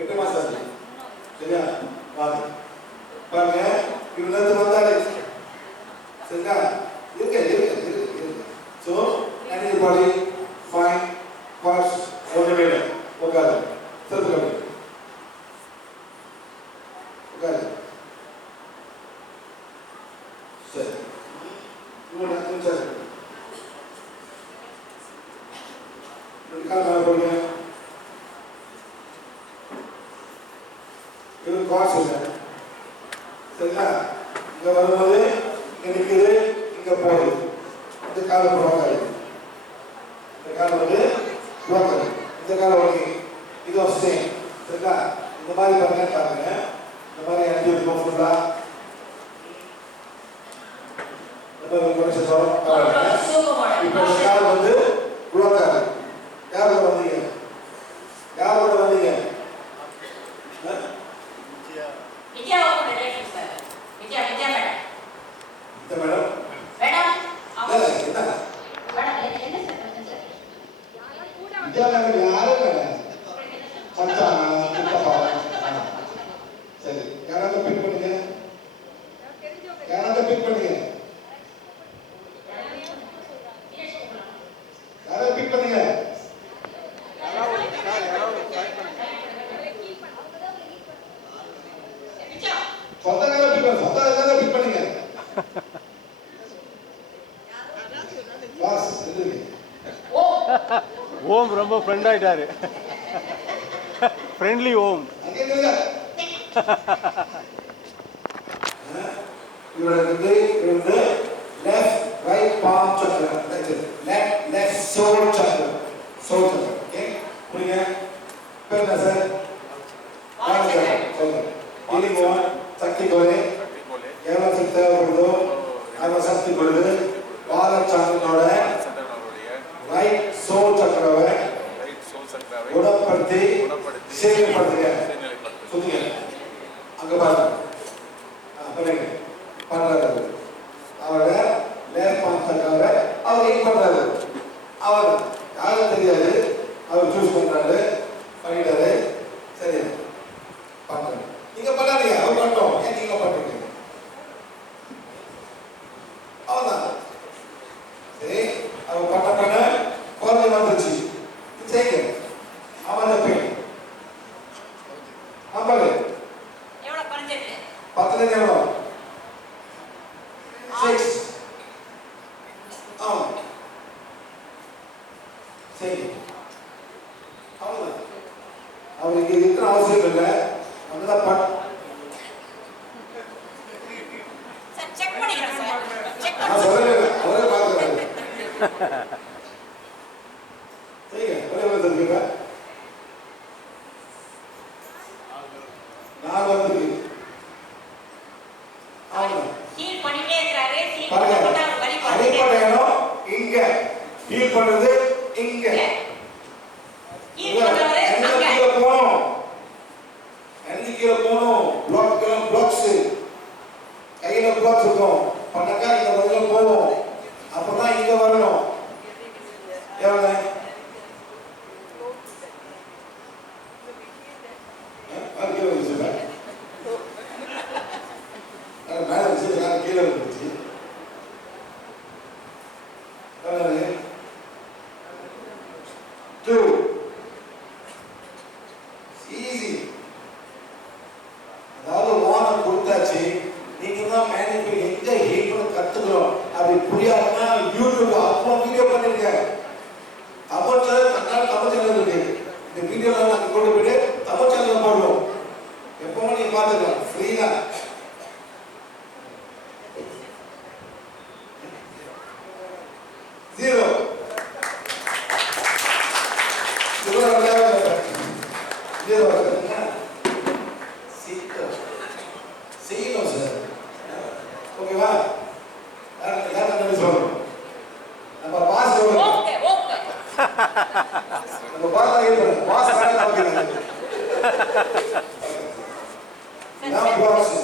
8 மாசம் ஆச்சு. சரியா? வாங்க. பாருங்க, இவ்வளவு வந்தாலே. சரியா? இருக்கு. So, anybody fine, pass, ஒன்று வேணும். உட்காரு. திருப்பி உட்காரு. சரி. இவன் சரி. கால் போடுங்க. இது காசு இல்லை. சரிங்களா? இங்க வரும்போது இங்க நிற்குது, இங்க போகுது. இந்த காலை போகாது. இந்த காலை வந்து போகாது. இந்த காலை ஓகே. இது வசதி. சரிங்களா? இந்த மாதிரி பாருங்க. இந்த மாதிரி அஞ்சு இருக்கும் ஃபுல்லா. இந்த மாதிரி கொஞ்சம் சொல்றோம். இப்போ இந்த காலை வந்து போகாது. யாரோட வந்தீங்க? ஓம் ரொம்ப ஃப்ரெண்ட் ஆயிட்டாரு. Friendly Om. left right palm chakra, that's it. Left soul chakra. Okay? புரியுங்க? பேர் சார் healing one சக்தி கோலே எவ்வளவு சக்தி தேவைப்படுதோ அந்த சக்தி கொடுது. வாத சக்கரனோட ரைட் சோல் சக்கரவை குணப்படுத்தி செயல்படுத்துங்க. சுத்துங்க. அங்க பாருங்க. பண்ணுங்க. பண்றாரு. அவரோட லேப் பாம்பை அவர் ஏன் பண்றாரு? அவர் யாரும் தெரியாது. அவர் சூஸ் பண்றாரு, பண்ணிட்டாரு. சரி பண்றாரு. நீங்க பண்ணாதீங்க. அவர் பண்ணோம். ஏன் நீங்க பண்றீங்க? அவர்தான். சரி அவர் பண்ண குழந்தை வந்துருச்சு. செய்யுங்க. அவன் பெண் நம்பரு எவ்வளவு குறைஞ்சிருக்கு? 15 எவ்வளோ? 6. சரி அவ்வளோதான். அவருக்கு இருக்கிற அவசியம் இல்லை. அதெல்லாம் நான் சொல்லவே இல்லை. அவரே பார்க்குறாரு. செய்யுங்க. ஒரே வந்துருக்கீங்க. 4 வந்துருக்கு. ஹீல் பண்ணிட்டே இருக்காரு. ஹீல் பாருங்க. பண்ணா வலி அடிப்படை இடம் இங்க. ஹீல் பண்றது இங்க. ஹீல் பண்றாரு அங்க. கீழே போகணும். பிளாக்ஸ் கையில பிளாக்ஸ் இருக்கும். பண்ணக்கா இந்த முதல்ல போகும். அப்பதான் இங்க வரணும். எவ்வளவு மேல வச்சு கீழே வந்துச்சு. ஈஸி. அதாவது ஓனர் கொடுத்தாச்சு. நீங்க தான் மேனேஜ் எங்க ஹீல் பண்ண கத்துக்கிறோம். அப்படி புரியாதுன்னா யூடியூப்ல அப்போ வீடியோ பண்ணிருக்க. தமிழ் சேனல் தமிழ் சேனல் இருக்கு. இந்த வீடியோலாம் நாங்கள் கொண்டு போயிட்டு தமிழ் சேனல்ல போடுவோம். எப்பவும் நீங்க பார்த்துக்கலாம். ஃப்ரீயா. ஜீரோ. செய்யணும் சார். ஓகேவா? சொல்லணும். நம்ம பாஸ் ஓகே ஓகே. நம்ம பாஸ் பாஸ்